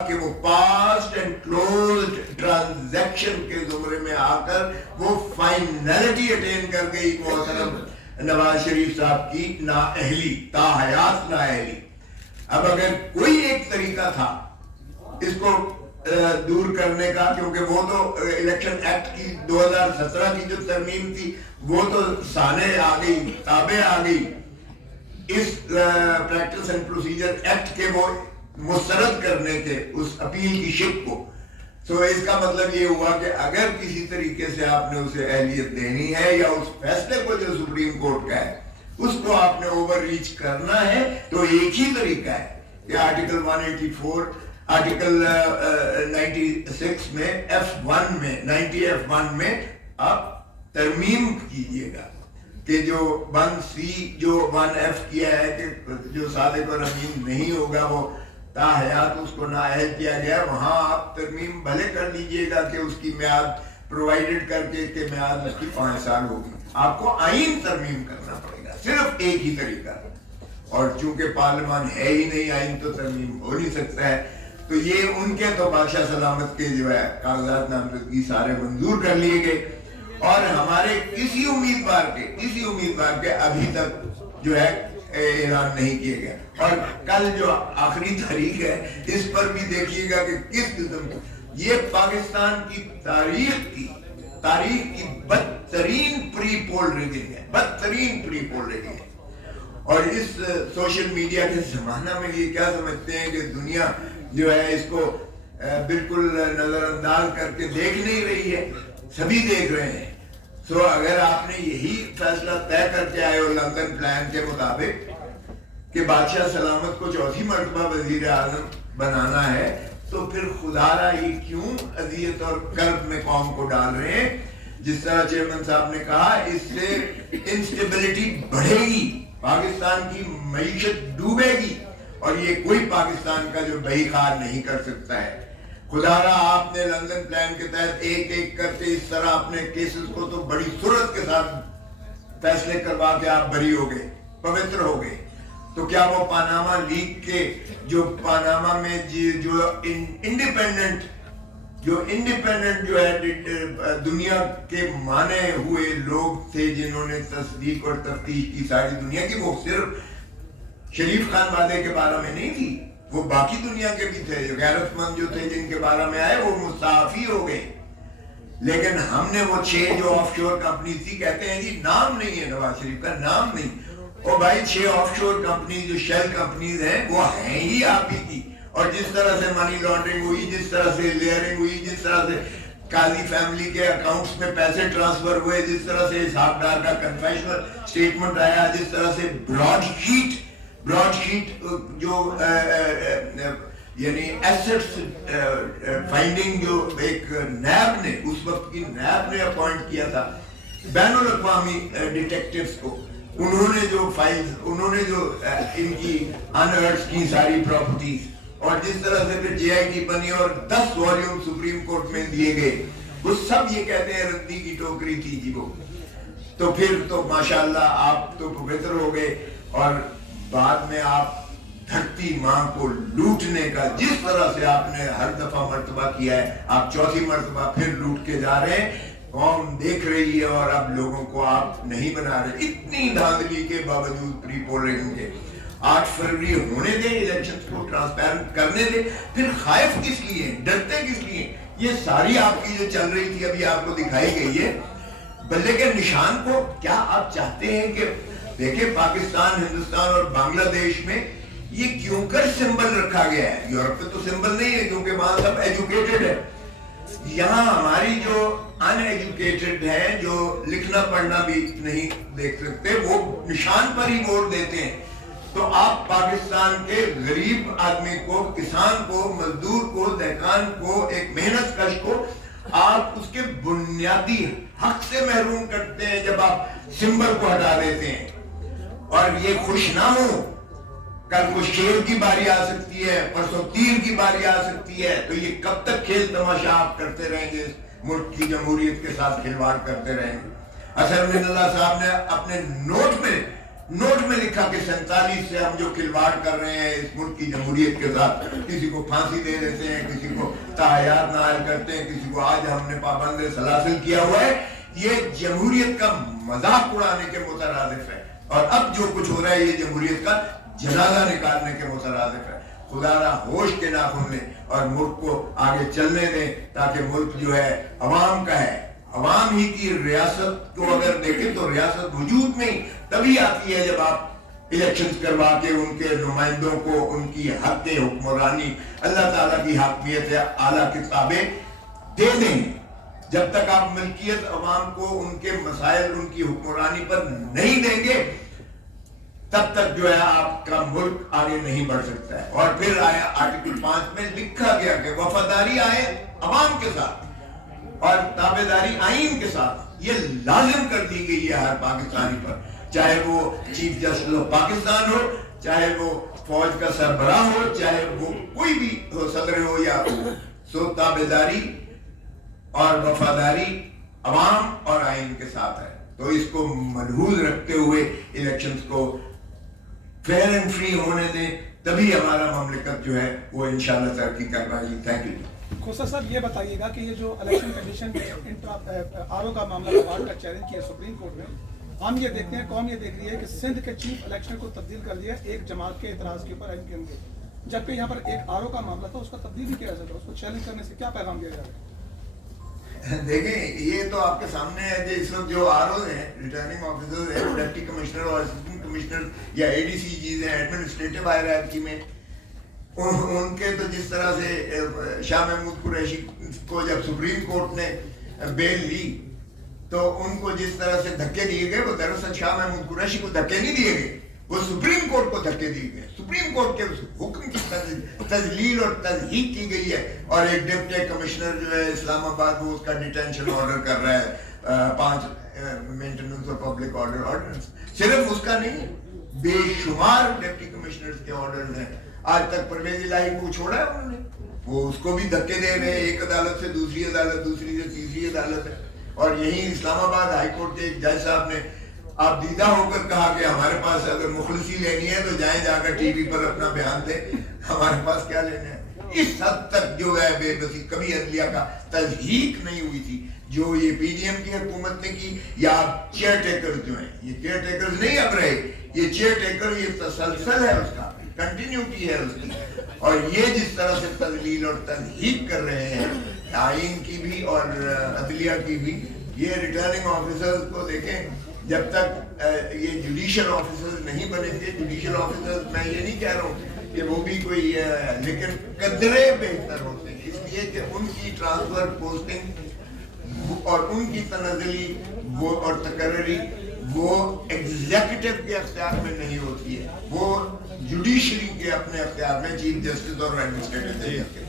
کہ وہ past and closed transaction کے زمرے میں آ کر وہ فائنلٹی اٹین کر گئی محترم نواز شریف صاحب کی نااہلی، تاحیات نااہلی۔ اب اگر کوئی ایک طریقہ تھا اس کو دور کرنے کا، کیونکہ وہ تو الیکشن ایکٹ کی 2017 کی جو ترمیم تھی وہ تو سانے آ گئی، تابع آ گئی اس پریکٹس اینڈ پروسیجر ایکٹ کے وہ مسترد کرنے کے اس اپیل کی شک کو۔ تو اس کا مطلب یہ ہوا کہ اگر کسی طریقے سے آپ نے اسے اہلیت دینی ہے یا اس فیصلے کو جو سپریم کورٹ کا ہے اس کو آپ نے اوور ریچ کرنا ہے تو ایک ہی طریقہ ہے کہ آرٹیکل 184 آرٹیکل 96 میں F1 میں 90 F1 میں آپ ترمیم کیجئے گا کہ جو 1C جو 1F کیا ہے کہ جو صادق اور امین نہیں ہوگا وہ تاحیات اس کو نااہل کیا گیا، وہاں آپ ترمیم بھلے کر لیجئے گا کہ اس کی میعاد پرووائیڈڈ کر کے کہ میعاد اس کی 5 سال ہوگی۔ آپ کو آئین ترمیم کرنا پڑے گا، صرف ایک ہی طریقہ، اور چونکہ پارلیمان ہے ہی نہیں آئین تو ترمیم ہو نہیں سکتا ہے۔ تو یہ ان کے تو بادشاہ سلامت کے جو ہے کاغذات نامزدگی سارے منظور کر لیے گئے، اور ہمارے کسی امیدوار کے ابھی تک جو ہے اعلان نہیں کیے گئے، اور کل جو آخری تاریخ ہے اس پر بھی دیکھیے گا کہ کس قسم یہ پاکستان کی تاریخ کی بدترین پری پول ریگنگ ہے، اور اس سوشل میڈیا کے زمانہ میں یہ کیا سمجھتے ہیں کہ دنیا جو ہے اس کو بالکل نظر انداز کر کے دیکھ نہیں رہی ہے، سبھی دیکھ رہے ہیں۔ سو اگر آپ نے یہی فیصلہ طے کر کے آئے ہو لندن پلان کے مطابق کہ بادشاہ سلامت کو 4تھی مرتبہ وزیر اعظم بنانا ہے، تو پھر خدا را یہ کیوں اذیت اور کرب میں قوم کو ڈال رہے ہیں؟ جس طرح چیئرمین صاحب نے کہا، اس سے انسٹیبلٹی بڑھے گی، پاکستان کی معیشت ڈوبے گی، اور یہ کوئی پاکستان کا جو بہی خار نہیں کر سکتا ہے۔ خدا را آپ نے لندن پلان کے تحت ایک ایک کرتے اس طرح اپنے کیسز کو تو بڑی سرعت کے ساتھ فیصلے کروا کے آپ بری ہو گئے، پوتر ہو گئے۔ تو کیا وہ پاناما لیگ کے جو پاناما میں جو انڈیپینڈنٹ جو ہے دنیا کے مانے ہوئے لوگ تھے جنہوں نے تصدیق اور تفتیش کی ساری دنیا کی، وہ صرف شریف خان وعدے کے بارے میں نہیں تھی، وہ باقی دنیا کے بھی تھے، جو غیرت مند جو تھے جن کے بارے میں آئے وہ مستعفی ہو گئے۔ لیکن ہم نے وہ 6 جو آف شور کمپنیز تھی، کہتے ہیں جی نام نہیں ہے نواز شریف کا، نام نہیں۔ اور بھائی 6 آف شور کمپنیز جو شیل کمپنیز ہیں وہ ہیں ہی آپ ہی کی، اور جس طرح سے منی لانڈرنگ ہوئی، جس طرح سے لیئرنگ ہوئی، جس طرح سے قاضی فیملی کے اکاؤنٹس میں پیسے ٹرانسفر ہوئے، جس طرح سے حساب دار کا کنفیشنل سٹیٹمنٹ آیا، جس طرح سے براڈ شیٹ جو یعنی ایسٹس فائنڈنگ جو ایک نیب نے اس وقت کی نیب نے اپوائنٹ کیا تھا بین الاقوامی ڈیٹیکٹیوز کو، انہوں نے جو ان کی انرٹس کی ساری پراپرٹیز، اور جس طرح سے پھر JIT بنی اور 10 والیوم سپریم کورٹ میں دیے گئے، وہ سب یہ کہتے ہیں ردی کی ٹوکری تھی جی وہ۔ تو پھر تو ماشاءاللہ آپ تو پوتر ہو گئے، اور بعد میں آپ دھرتی ماں کو لوٹنے کا جس طرح سے آپ نے ہر دفعہ مرتبہ کیا ہے، آپ 4تھی مرتبہ پھر لوٹ کے جا رہے ہیں، قوم دیکھ رہی ہے، اور اب لوگوں کو آپ نہیں بنا رہے۔ اتنی دھاندلی کے باوجود پری پولنگ کے 8 فروری ہونے دیں، الیکشن کو ٹرانسپیرنٹ کرنے دیں، پھر خائف کس لیے، ڈرتے کس لیے؟ یہ ساری آپ کی جو چل رہی تھی ابھی آپ کو دکھائی گئی ہے۔ بلے کے نشان کو کیا آپ چاہتے ہیں کہ دیکھیں پاکستان، ہندوستان اور بنگلہ دیش میں یہ کیوں کر سمبل رکھا گیا ہے؟ یورپ میں تو سمبل نہیں ہے کیونکہ وہاں سب ایجوکیٹڈ ہے، یہاں ہماری جو ان ایجوکیٹڈ ہیں، جو لکھنا پڑھنا بھی نہیں دیکھ سکتے، وہ نشان پر ہی ووٹ دیتے ہیں۔ تو آپ پاکستان کے غریب آدمی کو، کسان کو، مزدور کو، دہقان کو، ایک محنت کش کو آپ اس کے بنیادی حق سے محروم کرتے ہیں جب آپ سمبل کو ہٹا دیتے ہیں۔ اور یہ خوش نہ ہو، کل کو شیر کی باری آ سکتی ہے، پرسوں تیر کی باری آ سکتی ہے، تو یہ کب تک کھیل تماشا آپ کرتے رہیں گے، ملک کی جمہوریت کے ساتھ کھلواڑ کرتے رہیں گے؟ اسد اللہ صاحب نے اپنے نوٹ میں نوٹ میں لکھا کہ 47 سے ہم جو کھلواڑ کر رہے ہیں اس ملک کی جمہوریت کے ساتھ، کسی کو پھانسی دے دیتے ہیں، کسی کو تاحیات نائل کرتے ہیں، کسی کو آج ہم نے پابند سلاسل کیا ہوا ہے، یہ جمہوریت کا مذاق اڑانے کے مترادف ہے، اور اب جو کچھ ہو رہا ہے یہ جمہوریت کا جنازہ نکالنے کے مترادف ہے۔ خدا را ہوش کے ناخن لیں اور ملک کو آگے چلنے دیں، تاکہ ملک جو ہے عوام کا ہے۔ عوام ہی کی ریاست کو اگر دیکھیں تو ریاست وجود میں ہی تبھی آتی ہے جب آپ الیکشنز کروا کے ان کے نمائندوں کو ان کی حق حکمرانی، اللہ تعالیٰ کی حاکمیت اعلیٰ کتابیں دے دیں۔ جب تک آپ ملکیت عوام کو ان کے مسائل ان کی حکمرانی پر نہیں دیں گے، تب تک جو ہے آپ کا ملک آگے نہیں بڑھ سکتا ہے۔ اور پھر آیا آرٹیکل 5 میں لکھا گیا کہ وفاداری آئے عوام کے ساتھ اور تابعداری آئین کے ساتھ، یہ لازم کر دی گئی ہے ہر پاکستانی پر، چاہے وہ چیف جسٹس آف پاکستان ہو، چاہے وہ فوج کا سربراہ ہو، چاہے وہ کوئی بھی ہو، صدر ہو یا سو تابعداری اور وفاداری عوام اور آئین کے ساتھ ہے۔ تو اس کو ملحوظ رکھتے ہوئے الیکشنز کو فیئر اینڈ فری ہونے دیں، تبھی ہمارا مملکت جو ہے وہ انشاءاللہ ترقی کر پائے گی۔ Thank you. کھوسا صاحب یہ بتائیے گا کہ یہ جو الیکشن کمیشن میں آر او کا معاملہ عوام کا چیلنج کیا سپریم کورٹ میں، ہم یہ دیکھتے ہیں، قوم یہ دیکھ رہی ہے کہ سندھ کے چیف الیکشن کو تبدیل کر دیا ایک جماعت کے اعتراض کے اوپر ایم کے، جبکہ یہاں پر ایک آر او کا معاملہ تھا، اس کا تبدیل بھی کیا جا سکتا، اس کو چیلنج کرنے سے کیا پیغام دیا جا رہا ہے؟ دیکھیں یہ تو آپ کے سامنے ہے کہ اس وقت جو آر او ہیں، ریٹرننگ آفیسر ہیں، ڈپٹی کمشنر اور اسسٹنٹ کمشنر یا اے ڈی سی جیز ہیں ایڈمنسٹریٹو ہائرارکی میں، ان کے تو جس طرح سے شاہ محمود قریشی کو جب سپریم کورٹ نے بیل لی تو ان کو جس طرح سے دھکے دیے گئے، وہ دراصل شاہ محمود قریشی کو دھکے نہیں دیے گئے، وہ سپریم کورٹ کو دھکے دیے گئے۔ سپریم کورٹ کے حکم کی تذلیل اور تضحیق کی گئی ہے، اور ایک ڈپٹی کمشنر جو ہے اسلام آباد وہ اس کا ڈیٹینشن آرڈر کر رہا ہے، 5 maintenance of public order ordnance. صرف اس کا نہیں، بے شمار ڈپٹی کمشنرز کے آرڈرز ہیں۔ آج تک پرویز الہی کو چھوڑا ہے انہوں نے، وہ اس کو بھی دھکے دے رہے ہیں، ایک عدالت سے دوسری عدالت، دوسری سے تیسری عدالت ہے۔ اور یہی اسلام آباد ہائی کورٹ کے ایک جج صاحب نے آپ دیدہ ہو کر کہا کہ ہمارے پاس اگر مخلصی لینی ہے تو جائیں جا کر ٹی وی پر اپنا بیان دیں، ہمارے پاس کیا لینا ہے۔ اس حد تک جو ہے بے بسی کبھی عدلیہ کا تضحیق نہیں ہوئی تھی جو یہ پی ڈی ایم کی حکومت نے کی، یا چیئر ٹیکرز جو ہیں، یہ چیئر ٹیکرز نہیں اب رہے، یہ چیئر ٹیکر یہ تسلسل ہے اس کا، کنٹینیوٹی ہے اس کی۔ اور یہ جس طرح سے تذلیل اور تضحیق کر رہے ہیں آئین کی بھی اور عدلیہ کی بھی، یہ ریٹرننگ آفیسرز کو دیکھیں، جب تک یہ جوڈیشل آفیسرز نہیں بنیں گے، جوڈیشل آفیسرز میں یہ نہیں کہہ رہا ہوں کہ وہ بھی کوئی، لیکن قدرے بہتر ہوتے ہیں، اس لیے کہ ان کی ٹرانسفر پوسٹنگ اور ان کی تنزلی وہ اور تقرری وہ ایگزیکٹو کے اختیار میں نہیں ہوتی ہے، وہ جوڈیشری کے اپنے اختیار میں، چیف جسٹس اور ایڈمنسٹریٹو جج کے۔